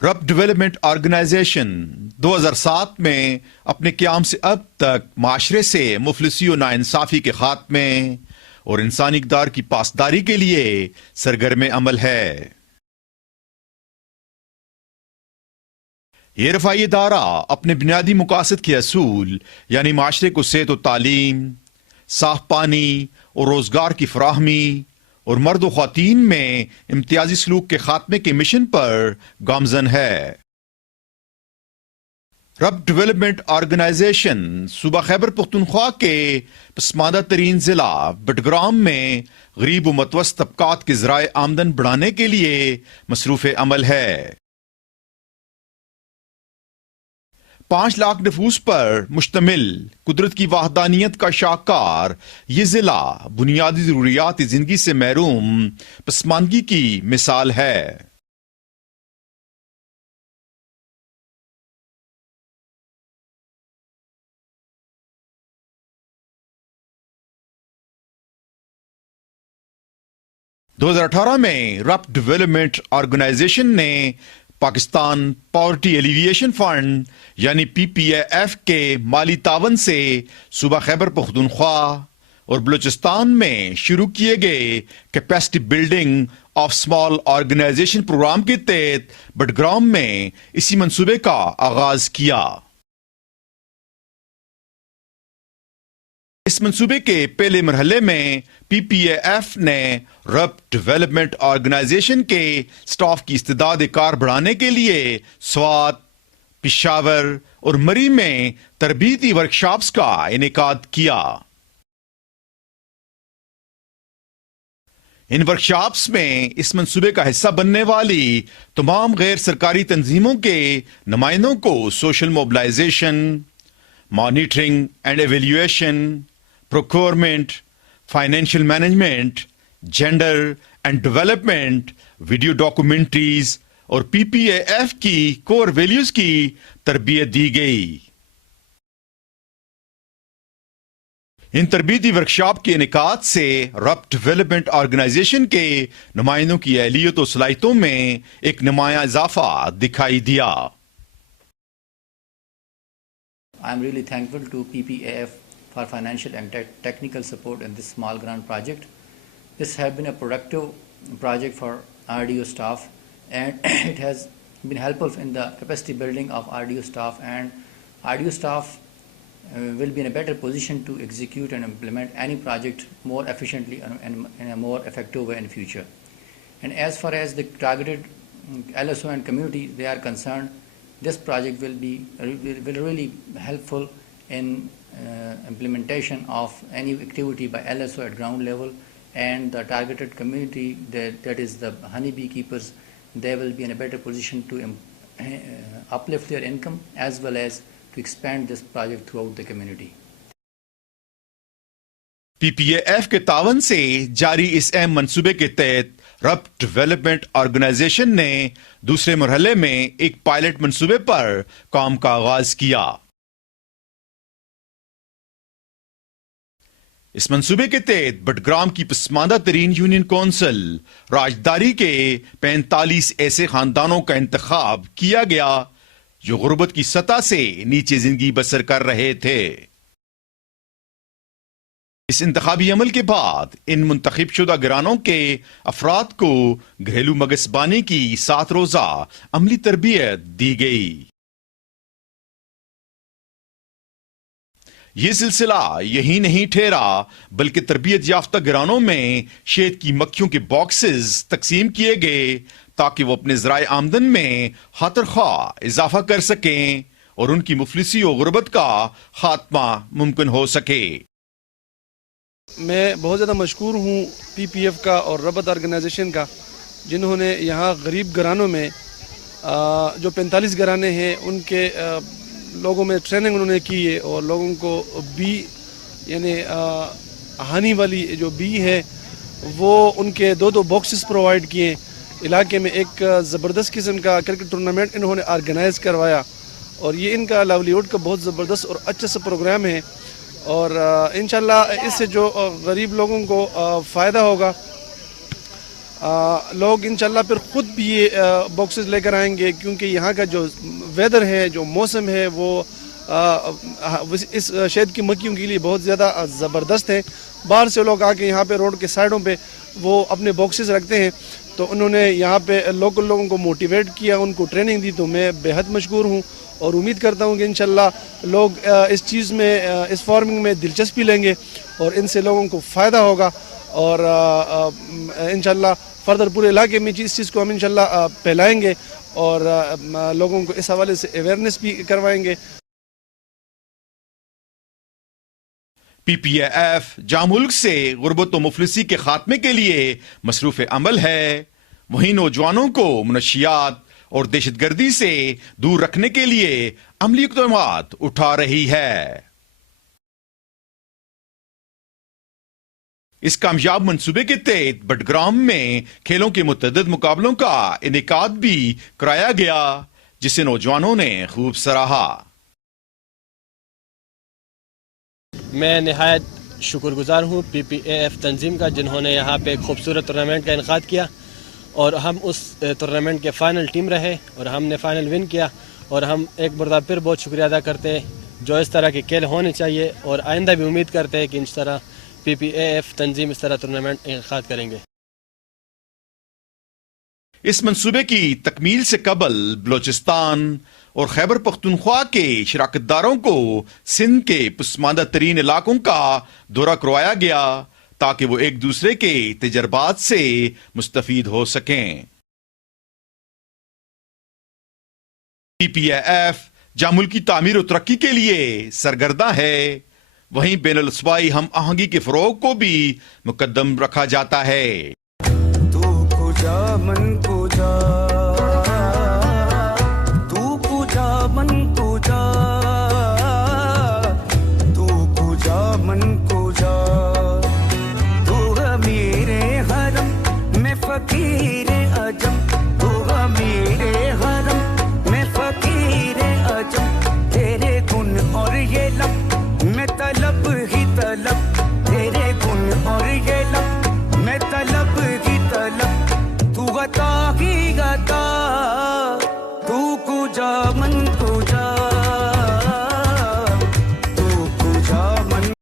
رب development organization 2007 میں اپنے قیام سے اب تک معاشرے سے مفلسی و ناانصافی کے خاتمے اور انسانی اقدار کی پاسداری کے لیے سرگرم عمل ہے۔ یہ رفائی ادارہ اپنے بنیادی مقاصد کے اصول یعنی معاشرے کو صحت و تعلیم، صاف پانی اور روزگار کی فراہمی اور مرد و خواتین میں امتیازی سلوک کے خاتمے کے مشن پر گامزن ہے۔ رب ڈیولپمنٹ آرگنائزیشن صوبہ خیبر پختونخوا کے پسماندہ ترین ضلع بٹگرام میں غریب و متوسط طبقات کے ذرائع آمدن بڑھانے کے لیے مصروف عمل ہے۔ 5 لاکھ نفوس پر مشتمل قدرت کی وحدانیت کا شاہکار یہ ضلع بنیادی ضروریات زندگی سے محروم پسماندگی کی مثال ہے۔ دو 2018 میں رب ڈیولپمنٹ آرگنائزیشن نے پاکستان پاورٹی ایلیویشن فنڈ یعنی PPAF کے مالی تعاون سے صوبہ خیبر پختونخوا اور بلوچستان میں شروع کیے گئے capacity building of small organisation programme کے تحت بٹگرام میں اسی منصوبے کا آغاز کیا۔ اس منصوبے کے پہلے مرحلے میں PPAF نے رب ڈیولپمنٹ آرگنائزیشن کے سٹاف کی استعداد کار بڑھانے کے لیے سوات، پشاور اور مری میں تربیتی ورکشاپس کا انعقاد کیا۔ ان ورکشاپس میں اس منصوبے کا حصہ بننے والی تمام غیر سرکاری تنظیموں کے نمائندوں کو social mobilisation, monitoring and evaluation, procurement, financial management, gender and development, video documentaries اور PPAF کی کور ویلیوز کی تربیت دی گئی۔ ان تربیتی ورکشاپ کے انعقاد سے رب ڈیولپمنٹ آرگنائزیشن کے نمائندوں کی اہلیت و صلاحیتوں میں ایک نمایاں اضافہ دکھائی دیا۔ I am really thankful to PPAF for financial and technical support in this small grant project. This has been a productive project for RDO staff, and it has been helpful in the capacity building of RDO staff, and RDO staff will be in a better position to execute and implement any project more efficiently and in a more effective way in the future. And as far as the targeted LSO and community they are concerned, this project will really helpful in implementation of any activity by LSO at ground level, and the targeted community that is the honeybee keepers, they will be in a better position to uplift their income as well as to expand this project throughout the community. PPAF کے تعاون سے جاری اس اہم منصوبے کے تحت رب development organization نے دوسرے مرحلے میں ایک پائلٹ منصوبے پر کام کا آغاز کیا۔ اس منصوبے کے تحت بٹگرام کی پسماندہ ترین یونین کونسل راجداری کے 45 ایسے خاندانوں کا انتخاب کیا گیا جو غربت کی سطح سے نیچے زندگی بسر کر رہے تھے۔ اس انتخابی عمل کے بعد ان منتخب شدہ گرانوں کے افراد کو گھریلو مگسبانی کی 7 روزہ عملی تربیت دی گئی۔ یہ سلسلہ یہی نہیں ٹھہرا بلکہ تربیت یافتہ گرانوں میں شہد کی مکھیوں کے باکسز تقسیم کیے گئے تاکہ وہ اپنے ذرائع آمدن میں خاطر خواہ اضافہ کر سکیں اور ان کی مفلسی و غربت کا خاتمہ ممکن ہو سکے۔ میں بہت زیادہ مشکور ہوں PPAF کا اور ربط آرگنائزیشن کا، جنہوں نے یہاں غریب گھرانوں میں جو 45 گھرانے ہیں ان کے لوگوں میں ٹریننگ انہوں نے کی ہے، اور لوگوں کو بی یعنی ہانی والی جو بی ہے وہ ان کے 2 باکسز پرووائڈ کیے۔ علاقے میں ایک زبردست قسم کا کرکٹ ٹورنامنٹ انہوں نے آرگنائز کروایا، اور یہ ان کا لائیولیہوڈ کا بہت زبردست اور اچھا سا پروگرام ہے، اور انشاءاللہ اس سے جو غریب لوگوں کو فائدہ ہوگا لوگ انشاءاللہ پھر خود بھی یہ باکسز لے کر آئیں گے، کیونکہ یہاں کا جو ویدر ہے، جو موسم ہے، وہ اس شہد کی مکھیوں کے لیے بہت زیادہ زبردست ہے. باہر سے لوگ آ کے یہاں پہ روڈ کے سائڈوں پہ وہ اپنے باکسز رکھتے ہیں، تو انہوں نے یہاں پہ لوکل لوگوں کو موٹیویٹ کیا، ان کو ٹریننگ دی، تو میں بے حد مشکور ہوں اور امید کرتا ہوں کہ انشاءاللہ لوگ اس چیز میں، اس فارمنگ میں دلچسپی لیں گے اور ان سے لوگوں کو فائدہ ہوگا، اور انشاءاللہ فردر پورے علاقے میں اس چیز کو ہم انشاءاللہ پھیلائیں گے اور لوگوں کو اس حوالے سے اویئرنیس بھی کروائیں گے. پی پی اے ایف جہاں ملک سے غربت و مفلسی کے خاتمے کے لیے مصروف عمل ہے، وہیں نوجوانوں کو منشیات اور دہشت گردی سے دور رکھنے کے لیے عملی اقدامات اٹھا رہی ہے. اس کامیاب منصوبے کے تحت بٹگرام میں کھیلوں کے متعدد مقابلوں کا انعقاد بھی کرایا گیا، جسے نوجوانوں نے خوب سراہا. میں نہایت شکر گزار ہوں پی پی اے ایف تنظیم کا، جنہوں نے یہاں پہ ایک خوبصورت ٹورنامنٹ کا انعقاد کیا، اور ہم اس ٹورنامنٹ کے فائنل ٹیم رہے اور ہم نے فائنل ون کیا، اور ہم ایک مرتبہ پھر بہت شکریہ ادا کرتے ہیں جو اس طرح کے کھیل ہونے چاہیے، اور آئندہ بھی امید کرتے ہیں کہ اس طرح پی پی اے ایف تنظیم اس طرح ٹورنامنٹ انعقاد کریں گے. اس منصوبے کی تکمیل سے قبل بلوچستان اور خیبر پختونخوا کے شراکت داروں کو سندھ کے پسماندہ ترین علاقوں کا دورہ کروایا گیا تاکہ وہ ایک دوسرے کے تجربات سے مستفید ہو سکیں. پی پی اے ایف جہاں ملک کی تعمیر و ترقی کے لیے سرگرداں ہے، وہیں بین الاصوبائی ہم آہنگی کے فروغ کو بھی مقدم رکھا جاتا ہے. تو کجا من کو